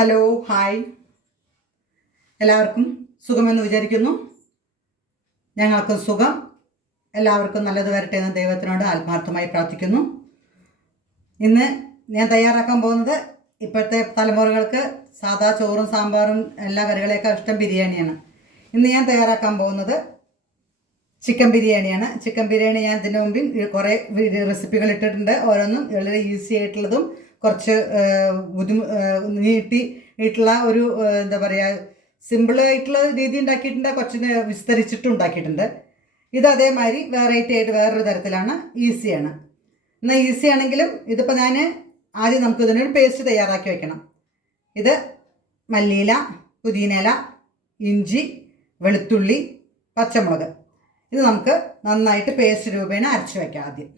Hello hi. എല്ലാവർക്കും സുഖമെന്ന് വിചാരിക്കുന്നു. ഞങ്ങൾക്ക് സുഖം. എല്ലാവർക്കും നല്ലത് വരട്ടെ എന്ന് ദൈവത്തിനോട് ആത്മാർത്ഥമായി പ്രാർത്ഥിക്കുന്നു. ഇന്ന് ഞാൻ തയ്യാറാക്കാൻ പോകുന്നത് ഇപ്പോഴത്തെ തലമുറകൾക്ക് സാധാ ചോറും സാമ്പാറും എല്ലാ കറികളെയൊക്കെ ഇഷ്ടം ബിരിയാണിയാണ്. ഇന്ന് ഞാൻ തയ്യാറാക്കാൻ പോകുന്നത് ചിക്കൻ ബിരിയാണിയാണ്. ചിക്കൻ ബിരിയാണി ഞാൻ ഇതിന് മുമ്പിൽ കുറേ റെസിപ്പികൾ ഇട്ടിട്ടുണ്ട്. ഓരോന്നും വളരെ ഈസി ആയിട്ടുള്ളതും കുറച്ച് ബുദ്ധിമു നീട്ടി ആയിട്ടുള്ള ഒരു എന്താ പറയുക സിമ്പിളായിട്ടുള്ള രീതി ഉണ്ടാക്കിയിട്ടുണ്ട്. കുറച്ച് വിസ്തരിച്ചിട്ടും ഉണ്ടാക്കിയിട്ടുണ്ട്. ഇത് അതേമാതിരി വെറൈറ്റി ആയിട്ട് വേറൊരു തരത്തിലാണ് ഈസിയാണ് എന്നാൽ ഈസി ആണെങ്കിലും ഇതിപ്പോൾ ഞാൻ ആദ്യം നമുക്ക് ഇതിനൊരു പേസ്റ്റ് തയ്യാറാക്കി വെക്കണം. ഇത് മല്ലിയില പുതിനയില ഇഞ്ചി വെളുത്തുള്ളി പച്ചമുളക്. ഇത് നമുക്ക് നന്നായിട്ട് പേസ്റ്റ് രൂപേണ അരച്ച് വയ്ക്കാം ആദ്യം.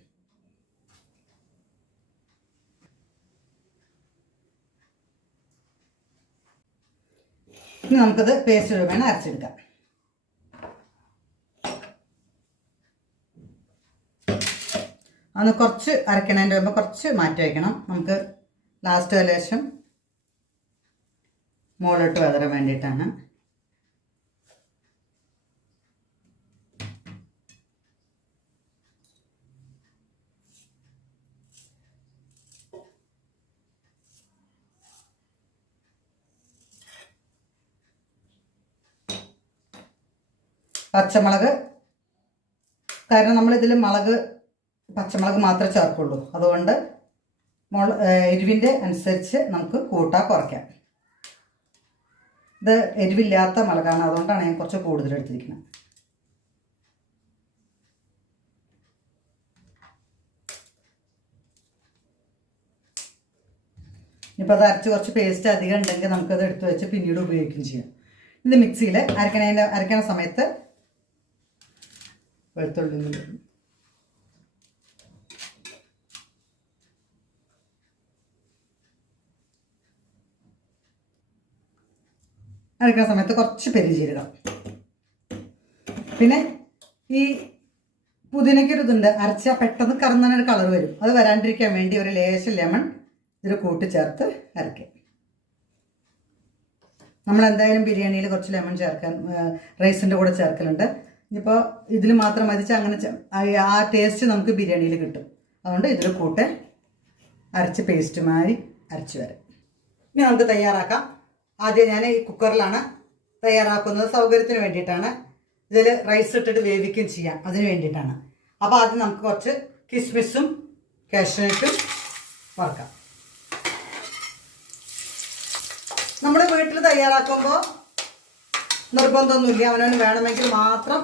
ഇനി നമുക്കത് പേസ്റ്റ് രൂപേണ അരച്ചെടുക്കാം. അന്ന് കുറച്ച് അരക്കണേന്റെ മുമ്പ് കുറച്ച് മാറ്റി വയ്ക്കണം നമുക്ക് ലാസ്റ്റ് ലേശം മുകളിലോട്ട് വതരാൻ വേണ്ടിയിട്ടാണ്. പച്ചമുളക്. കാരണം നമ്മളിതിൽ മുളക് പച്ചമുളക് മാത്രമേ ചേർക്കുള്ളൂ. അതുകൊണ്ട് മുള എരിവിന്റെ അനുസരിച്ച് നമുക്ക് കൂട്ടാ കുറയ്ക്കാം. ഇത് എരിവില്ലാത്ത മുളകാണ്. അതുകൊണ്ടാണ് ഞാൻ കുറച്ച് കൂടുതൽ എടുത്തിരിക്കുന്നത്. ഇപ്പോൾ അത് അരച്ച് കുറച്ച് പേസ്റ്റ് അധികം ഉണ്ടെങ്കിൽ നമുക്കത് എടുത്ത് വെച്ച് പിന്നീട് ഉപയോഗിക്കുകയും ചെയ്യാം. ഇത് മിക്സിയിൽ അരക്കണേന്റെ അരക്കണ സമയത്ത് വെളുത്തുള്ളി. അരക്കുന്ന സമയത്ത് കുറച്ച് പെരുജീരകം. പിന്നെ ഈ പുതിനക്കൊരിതുണ്ട് അരച്ചാൽ പെട്ടെന്ന് ഒരു കളർ വരും. അത് വരാണ്ടിരിക്കാൻ വേണ്ടി ഒരു ലേശം ലെമൺ ഇതിൽ കൂട്ടിച്ചേർത്ത് അരയ്ക്കും. നമ്മൾ എന്തായാലും ബിരിയാണിയിൽ കുറച്ച് ലെമൺ ചേർക്കാൻ റൈസിന്റെ കൂടെ ചേർക്കലുണ്ട്. ഇനിയിപ്പോൾ ഇതിൽ മാത്രം മതിച്ച് അങ്ങനെ ആ- ടേസ്റ്റ് നമുക്ക് ബിരിയാണിയിൽ കിട്ടും. അതുകൊണ്ട് ഇതിൽ കൂട്ട് അരച്ച് പേസ്റ്റ് മാറി അരച്ച് വരാം. ഇനി നമുക്ക് തയ്യാറാക്കാം. ആദ്യം ഞാൻ ഈ കുക്കറിലാണ് തയ്യാറാക്കുന്നത്. സൗകര്യത്തിന് വേണ്ടിയിട്ടാണ്. ഇതിൽ റൈസ് ഇട്ടിട്ട് വേവിക്കുകയും ചെയ്യാം. അതിന് വേണ്ടിയിട്ടാണ്. അപ്പോൾ ആദ്യം നമുക്ക് കുറച്ച് കിസ്മിസും കാഷ്നട്ടും വറക്കാം. നമ്മുടെ വീട്ടിൽ തയ്യാറാക്കുമ്പോൾ നിർബന്ധമൊന്നുമില്ല. അവനവന് വേണമെങ്കിൽ മാത്രം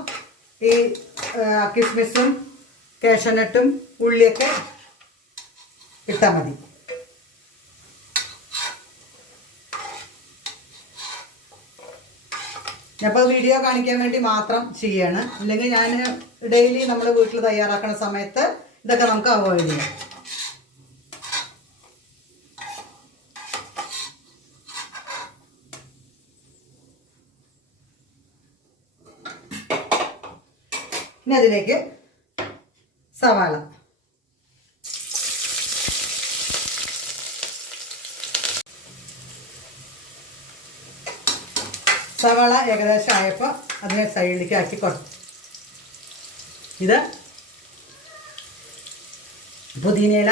ഈ കിസ്മിസും കേശനട്ടും ഉള്ളിയൊക്കെ ഇട്ടാൽ മതി. ഞാനിപ്പോൾ വീഡിയോ കാണിക്കാൻ വേണ്ടി മാത്രം ചെയ്യാണ്. അല്ലെങ്കിൽ ഞാൻ ഡെയിലി നമ്മൾ വീട്ടിൽ തയ്യാറാക്കുന്ന സമയത്ത് ഇതൊക്കെ നമുക്ക് അവോയ്ഡ് ചെയ്യാം. അതിലേക്ക് സവാള. സവാള ഏകദേശം ആയപ്പോൾ അതിനെ സൈഡിലേക്ക് ആക്കി കുറച്ച് ഇത് പുതിനയില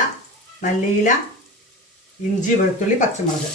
മല്ലിയില ഇഞ്ചി വെളുത്തുള്ളി പച്ചമുളക്.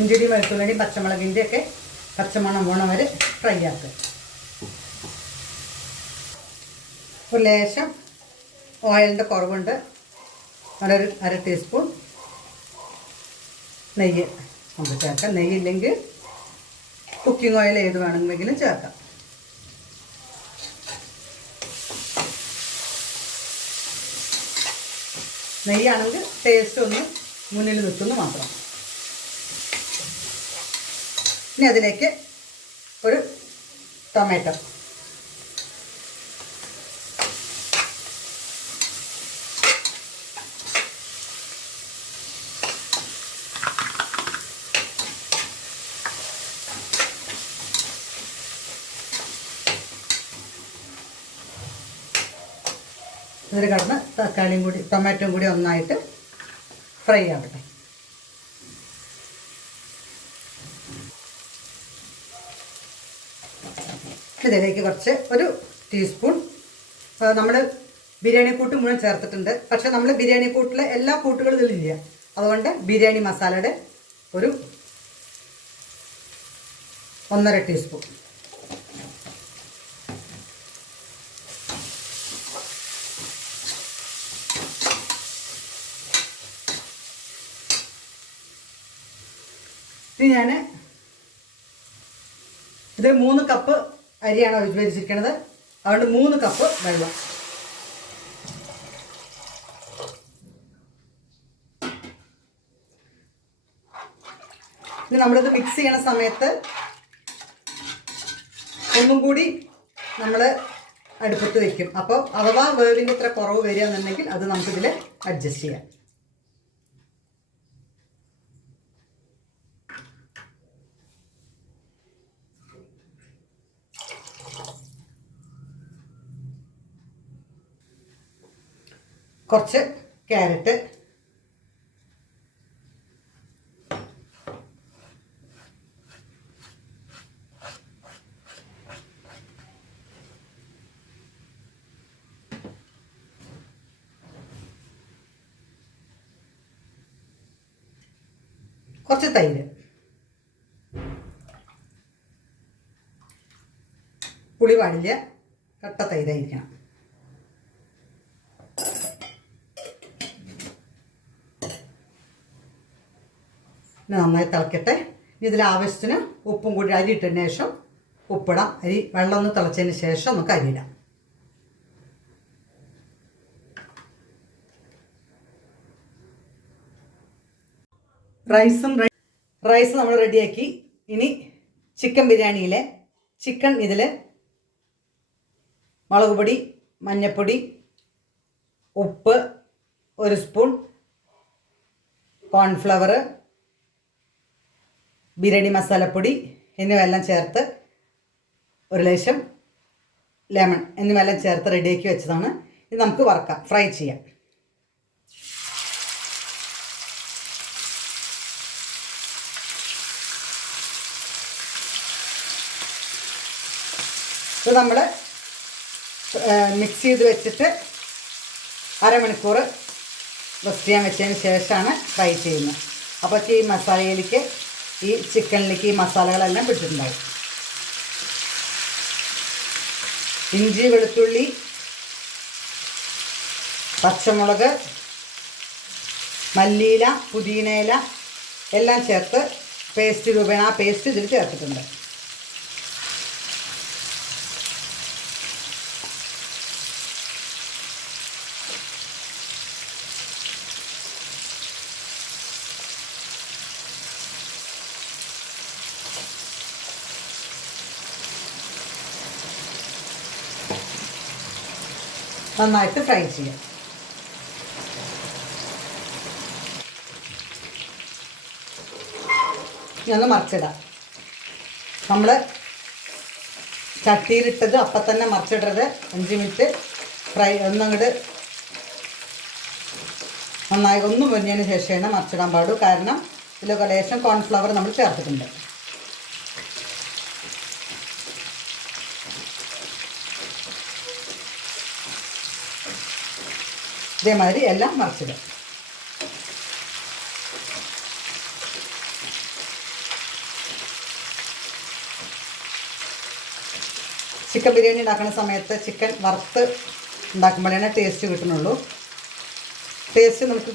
ഇഞ്ചിടി വെളുത്തുള്ളി പച്ചമുളകിന്റെ ഒക്കെ പച്ചമണം പോണ വരെ ഫ്രൈ ആക്കുക. ഒരു ലേശം ഓയിലിന്റെ കുറവുണ്ട്. അതൊരു അര ടീസ്പൂൺ നെയ്യ് നമുക്ക് ചേർക്കാം. നെയ്യില്ലെങ്കിൽ കുക്കിംഗ് ഓയിൽ ഏത് വേണമെങ്കിലും ചേർക്കാം. നെയ്യാണെങ്കിൽ ടേസ്റ്റ് ഒന്ന് മുന്നിൽ നിൽക്കുന്നു മാത്രം. ഇനി അതിലേക്ക് ഒരു ടൊമാറ്റോ. ഇതിൽ കടന്ന് തക്കാളിയും കൂടി ടൊമാറ്റോയും കൂടി ഒന്നായിട്ട് ഫ്രൈ ആവട്ടെ. ഇതിലേക്ക് കുറച്ച് ഒരു ടീസ്പൂൺ നമ്മൾ ബിരിയാണി കൂട്ട് മുഴുവൻ ചേർത്തിട്ടുണ്ട്. പക്ഷെ നമ്മൾ ബിരിയാണി കൂട്ടിലെ എല്ലാ കൂട്ടുകളും ഇതിലില്ല അതുകൊണ്ട് ബിരിയാണി മസാലയുടെ ഒരു ഒന്നര ടീസ്പൂൺ ഇനി ഞാൻ ഇത് മൂന്ന് കപ്പ് അരിയാണ് ഉപയോഗിച്ചിരിക്കുന്നത് അതുകൊണ്ട് മൂന്ന് കപ്പ് വെള്ളം. ഇനി നമ്മളിത് മിക്സ് ചെയ്യണ സമയത്ത് ഒന്നും കൂടി നമ്മൾ അടുപ്പത്ത് വെക്കും. അപ്പോൾ അഥവാ വേവിന്റെ ഇത്ര കുറവ് വരികയെന്നുണ്ടെങ്കിൽ അത് നമുക്കിതിൽ അഡ്ജസ്റ്റ് ചെയ്യാം. കുറച്ച് ക്യാരറ്റ്. കുറച്ച് തൈര്. പുളി പാടില്ല കട്ട തൈരായിരിക്കണം. നന്നായി തിളക്കട്ടെ. ഇനി ഇതിൽ ആവശ്യത്തിന് ഉപ്പും കൂടി അരി ഇട്ടതിന് ശേഷം ഉപ്പിടാം. അരി വെള്ളം ഒന്ന് തിളച്ചതിന് ശേഷം നമുക്ക് അരിയിടാം റൈസും റൈസ് നമ്മൾ റെഡിയാക്കി. ഇനി ചിക്കൻ ബിരിയാണിയിലെ ചിക്കൻ ഇതിൽ മുളക് പൊടി മഞ്ഞൾപ്പൊടി ഉപ്പ് ഒരു സ്പൂൺ കോൺഫ്ലവർ ബിരിയാണി മസാലപ്പൊടി എന്നിവയെല്ലാം ചേർത്ത് ഒരു ലേശം ലെമൺ എന്നിവയെല്ലാം ചേർത്ത് റെഡിയാക്കി വെച്ചതാണ്. ഇത് നമുക്ക് വറക്കാം ഫ്രൈ ചെയ്യാം. ഇത് നമ്മൾ മിക്സ് ചെയ്ത് വെച്ചിട്ട് അരമണിക്കൂർ റെസ്റ്റ് ചെയ്യാൻ വെച്ചതിന് ശേഷമാണ് ഫ്രൈ ചെയ്യുന്നത്. അപ്പോൾ ഈ മസാലയിലേക്ക് ഈ ചിക്കനിലേക്ക് ഈ മസാലകളെല്ലാം പിടിച്ചിട്ടുണ്ടാവും ഇഞ്ചി വെളുത്തുള്ളി പച്ചമുളക് മല്ലിയില പുതിനയില എല്ലാം ചേർത്ത് പേസ്റ്റ് രൂപേണ ആ പേസ്റ്റ് ഇതിൽ ചേർത്തിട്ടുണ്ട്. നന്നായിട്ട് ഫ്രൈ ചെയ്യാം. ഇനി മറിച്ചിടാം. നമ്മൾ ചട്ടിയിലിട്ടത് അപ്പം തന്നെ മറിച്ചിടരുത്. അഞ്ച് മിനിറ്റ് ഫ്രൈ ഒന്നങ്ങോട്ട് നന്നായി ഒന്ന് പൊരിഞ്ഞതിന് ശേഷമാണ് മറിച്ചിടാൻ പാടൂ കാരണം ഇതിലൊക്കെ ലേശം കോൺഫ്ലവർ നമ്മൾ ചേർത്തിട്ടുണ്ട്. ഇതേമാതിരി എല്ലാം മറിച്ചിടും ചിക്കൻ ബിരിയാണി ഉണ്ടാക്കുന്ന സമയത്ത് ചിക്കൻ വറുത്ത് ഉണ്ടാക്കുമ്പോഴാണ് ടേസ്റ്റ് കിട്ടുന്നുള്ളൂ. ടേസ്റ്റ് നമുക്ക്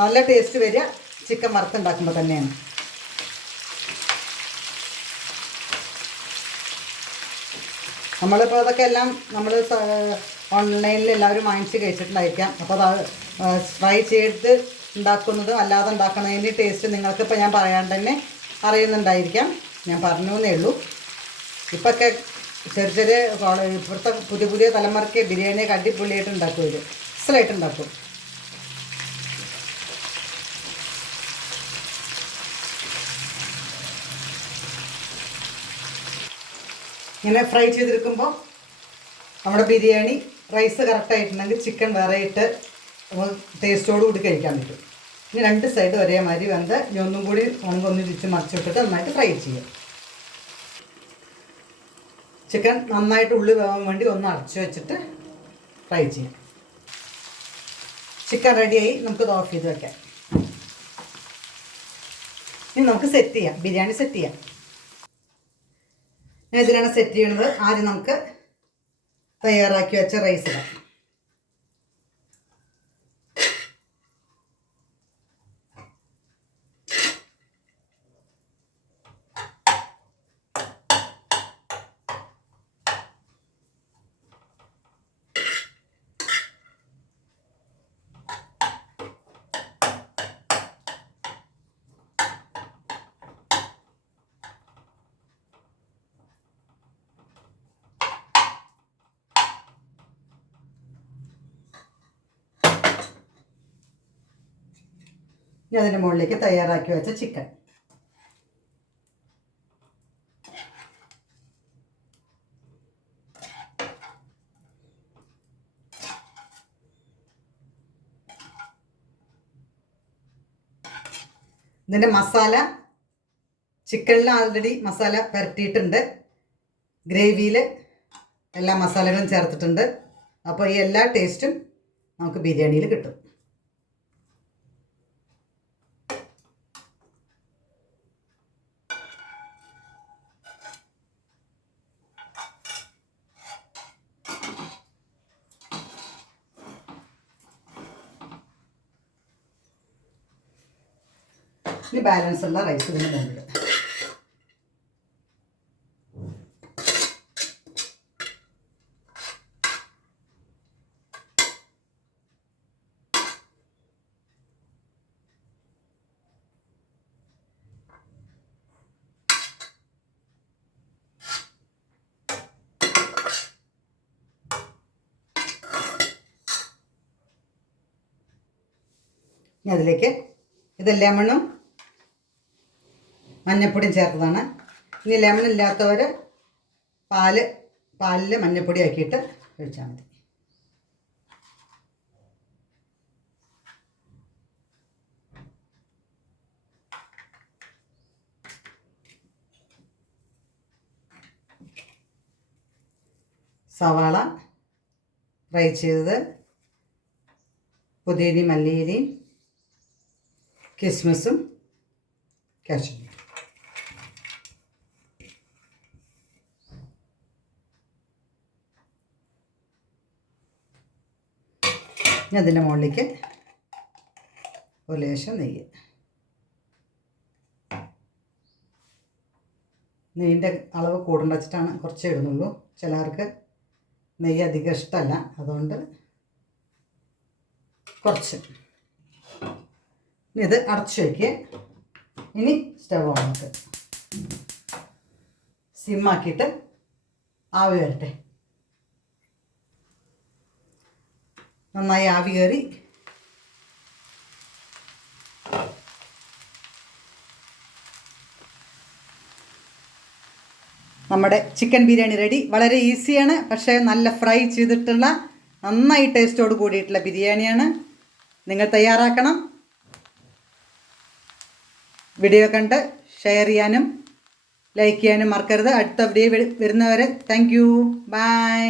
നല്ല ടേസ്റ്റ് വരിക ചിക്കൻ വറുത്ത് ഉണ്ടാക്കുമ്പോൾ തന്നെയാണ്. നമ്മളിപ്പോൾ അതൊക്കെ എല്ലാം നമ്മൾ ഓൺലൈനിൽ എല്ലാവരും വാങ്ങിച്ച് കഴിച്ചിട്ടുണ്ടായിരിക്കാം. അപ്പോൾ അത് ഫ്രൈ ചെയ്ത് ഉണ്ടാക്കുന്നതും അല്ലാതെ ഉണ്ടാക്കുന്നതിന്റെ ടേസ്റ്റ് നിങ്ങൾക്കിപ്പോൾ ഞാൻ പറയാൻ തന്നെ അറിയുന്നുണ്ടായിരിക്കാം. ഞാൻ പറഞ്ഞു എന്നേ ഉള്ളൂ. ഇപ്പൊക്കെ ചെറിയ ചെറിയ ഇപ്പോഴത്തെ പുതിയ പുതിയ തലമുറയ്ക്ക് ബിരിയാണിയൊക്കെ അടിപൊളിയായിട്ട് ഉണ്ടാക്കും ഇത് അസലായിട്ട് ഉണ്ടാക്കും. ഇങ്ങനെ ഫ്രൈ ചെയ്തെടുക്കുമ്പോൾ നമ്മുടെ ബിരിയാണി റൈസ് കറക്റ്റായിട്ടുണ്ടെങ്കിൽ ചിക്കൻ വേറെ ഇട്ട് ടേസ്റ്റോട് കൂടി കഴിക്കാൻ പറ്റും. ഇനി രണ്ട് സൈഡ് ഒരേമാതിരി വെന്ത് ഇനി ഒന്നും കൂടി ഉണങ്ങൊന്ന് തിരിച്ച് മറിച്ചിട്ടിട്ട് നന്നായിട്ട് ഫ്രൈ ചെയ്യാം. ചിക്കൻ നന്നായിട്ട് ഉള്ളി വേവാൻ വേണ്ടി ഒന്ന് അടച്ചു വെച്ചിട്ട് ഫ്രൈ ചെയ്യാം. ചിക്കൻ റെഡിയായി നമുക്ക് ഓഫ് ചെയ്ത് വെക്കാം. ഇനി നമുക്ക് സെറ്റ് ചെയ്യാം. ബിരിയാണി സെറ്റ് ചെയ്യാം. ഞാൻ ഇതിലാണ് സെറ്റ് ചെയ്യണത്. ആദ്യം നമുക്ക് തയ്യാറാക്കി വെച്ച റൈസ് ഇനി അതിന്റെ മുകളിലേക്ക് തയ്യാറാക്കി വെച്ച ചിക്കൻ. ഇതിന്റെ മസാല ചിക്കനിൽ ആൾറെഡി മസാല പുരട്ടിയിട്ടുണ്ട്. ഗ്രേവിയിൽ എല്ലാ മസാലകളും ചേർത്തിട്ടുണ്ട്. അപ്പോൾ ഈ എല്ലാ ടേസ്റ്റും നമുക്ക് ബിരിയാണിയിൽ കിട്ടും. ഇനി ബാലൻസ് ഉള്ള റൈസ് ഇതിന് മുകളിൽ ഇനി അതിലേക്ക് ഇത് ലെമണും മഞ്ഞപ്പൊടിയും ചേർത്തതാണ്. ഇനി ലെമൺ ഇല്ലാത്തവർ പാൽ പാലിൽ മഞ്ഞപ്പൊടി ആക്കിയിട്ട് ഒഴിച്ചാൽ മതി. സവാള ഫ്രൈ ചെയ്തത് പുതിയരി മല്ലിയിലയും കിസ്മിസും കാശ്മീർ ഇനി അതിന്റെ മുകളിലേക്ക് ഒരു ലേശം നെയ്യ്. നെയ്യിന്റെ അളവ് കൂടണ്ടച്ചിട്ടാണ് കുറച്ചേ ഇടുന്നുള്ളൂ. ചിലർക്ക് നെയ്യ് അധികം ഇഷ്ടമല്ല. അതുകൊണ്ട് കുറച്ച്. ഇനി ഇത് അടച്ചു വയ്ക്കുക ഇനി സ്റ്റവ് ഓണാക്കുക സിമ്മാക്കിയിട്ട് ആവി വരട്ടെ. നന്നായി ആവി കയറി നമ്മുടെ ചിക്കൻ ബിരിയാണി റെഡി വളരെ ഈസിയാണ് പക്ഷേ നല്ല ഫ്രൈ ചെയ്തിട്ടുള്ള നന്നായി ടേസ്റ്റോട് കൂടിയിട്ടുള്ള ബിരിയാണിയാണ്. നിങ്ങൾ തയ്യാറാക്കണം. വീഡിയോ കണ്ട് ഷെയർ ചെയ്യാനും ലൈക്ക് ചെയ്യാനും മറക്കരുത്. അടുത്ത വീഡിയോ വരുന്നവരെ താങ്ക് യു ബൈ